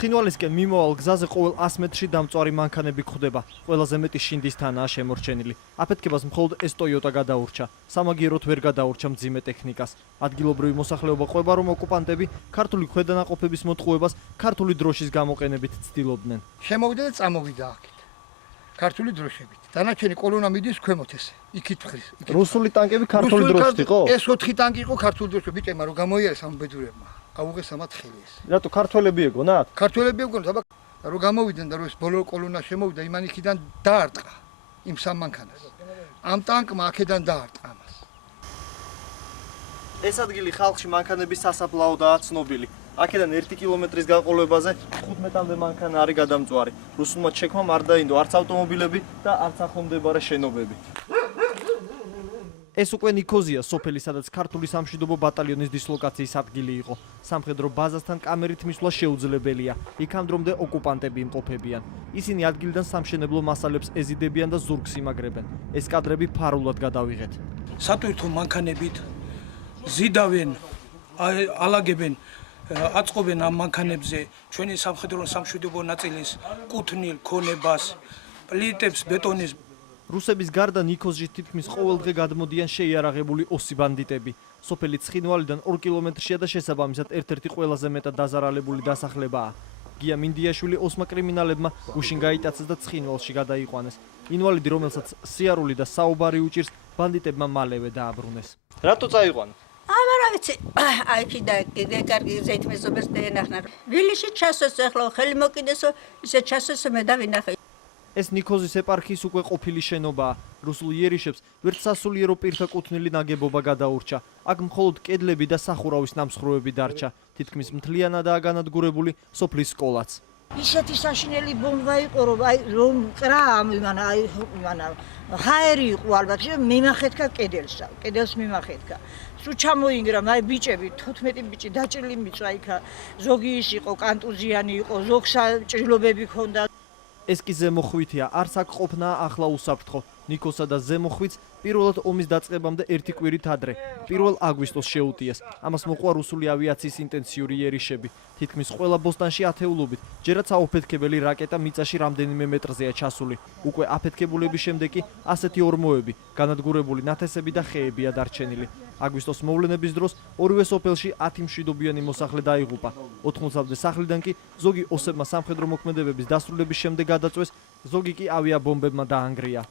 ცხინვალისკენ მიმავალ გზაზე ყოველ 100 მეტრში დამწვარი მანქანები გვხვდება. ყველაზე მეტი შინდისთანაა შემორჩენილი. აფეთქებას მხოლოდ ეს ტოიოტა გადაურჩა. სამაგიეროდ ვერ გადაურჩა მძიმე ტექნიკას. ადგილობრივი მოსახლეობა ყვება, რომ ოკუპანტები ქართული ქვედანაყოფების მოტყუებას ქართული დროშის გამოყენებით ცდილობდნენ. შემოვიდა და წამოვიდა აქეთ. ქართული დროშებით. დანარჩენი კოლონა მიდის ქვემოთ ესე. იქით ხრის. რუსული ტანკები ქართული დროშით იყო? ეს 4 ტანკი იყო ქართული დროშით. ბიჭებმა რომ გამოიარეს ამ ბედურებმა. აუღეს ამათ ხელი ეს. რატო ქართველები ეგონათ? ქართველები ეგონათ, აბა რომ გამოვიდნენ და რომ ეს ბოლო კოლონა შემოვიდა, იმან იქიდან დაარტყა იმ სამ მანქანას. ამ ტანკმა აქედან დაარტყა ამას. ეს ადგილი ხალხში მანქანების სასაფლაოდაა ცნობილი. აქედან 1 კილომეტრის განყოლვებაზე 15-მდე მანქანა არის გადამწვარი. რუსულმა ჩექმამ არ დაინდო არც ავტომობილები და არც ახლომდებარე შენობები. ეს უკვე ნიქოზია, სოფელი, სადაც ქართული სამშვიდობო ბატალიონის დისლოკაციის ადგილი იყო. სამხედრო ბაზასთან კამერით მისვლა შეუძლებელია. იქამდრომდე ოკუპანტები იმყოფებიან. ისინი ადგილიდან სამშენებლო მასალებს ეზიდებიან და ზურგს იმაგრებენ. ეს კადრები ფარულად გადავიღეთ. სატვირთო მანქანებით ზიდავენ, ალაგებენ, აწყობენ ამ მანქანებზე ჩვენი სამხედრო სამშვიდობო ნაწილის კუთვნილ ქონებას, პლიტებს, ბეტონის. რუსების გარდა ნიქოზში თითქმის ყოველ დღე გადმოდიან შეიარაღებული ოსი ბანდიტები. სოფელი ცხინვალიდან 2 კილომეტრშია და შესაბამისად ერთ-ერთი ყველაზე მეტად დაზარალებული დასახლებაა. გია მინდიაშვილი ოსმა კრიმინალებმა გუშინ გაიტაცეს და ცხინვალში გადაიყვანეს. ინვალიდი, რომელსაც სიარული და საუბარი უჭირს, ბანდიტებმა მალევე დააბრუნეს. რატო წაიყვანა? არა ვიცი, აი კიდე კარგი ზეითმეზობებს დაენახნა. ვილიში ჩასვეს ახლა ხელი მოკიდესო, ისე ჩასვეს მე დავინახე. ეს ნიქოზის ეპარქიის უკვე ყოფილი შენობაა. რუსულ იერიშებს ვერც სასულიერო პირთა კუთვნილი ნაგებობა გადაურჩა. აქ მხოლოდ კედლები და სახურავის ნამსხვრევები დარჩა. თითქმის მთლიანადაა განადგურებული სოფლის სკოლაც. ისეთი საშინელი ბომბა იყო, რომ აი რომ კრა იმანა ჰაერი იყო ალბათ, მიმახეთქა კედელს მიმახეთქა. სულ ჩამოინგრა, აი ბიჭები 15 ბიჭი დაჭრილი მიწვა იქა. ზოგი ის იყო კანტუზიანი იყო, ზოგს ჭრილობები ჰქონდა. ეს კი ზემოხვითია, არც აქ ყოფნა ახლა უსაფრთხო. ნიქოსა და ზემოხვიც პირველად ომის დაწყებამდე ერთი კვირით ადრე, 1 აგვისტოს შეუტიეს. ამას მოყვა რუსული ავიაციის ინტენსიური იერიშები. თითქმის ყველა ბოსტანში ათეულობით, ჯერაც აუფეთქებელი რაკეტა მიწაში რამდენიმე მეტრზეა ჩასული. უკვე აფეთქებულების შემდეგ კი ასეთი ორმოები, განადგურებული ნათესები და ხეებია დარჩენილი. აგვისტოს მოვლენების დროს ორივე სოფელში 10 მშვიდობიანი მოსახლე დაიღუპა. 90-მდე სახლიდან კი ზოგი ოსებმა სამხედრო მოქმედებების დასრულების შემდეგ გადაწვეს, ზოგი კი ავიაბომბებმა დაანგრია.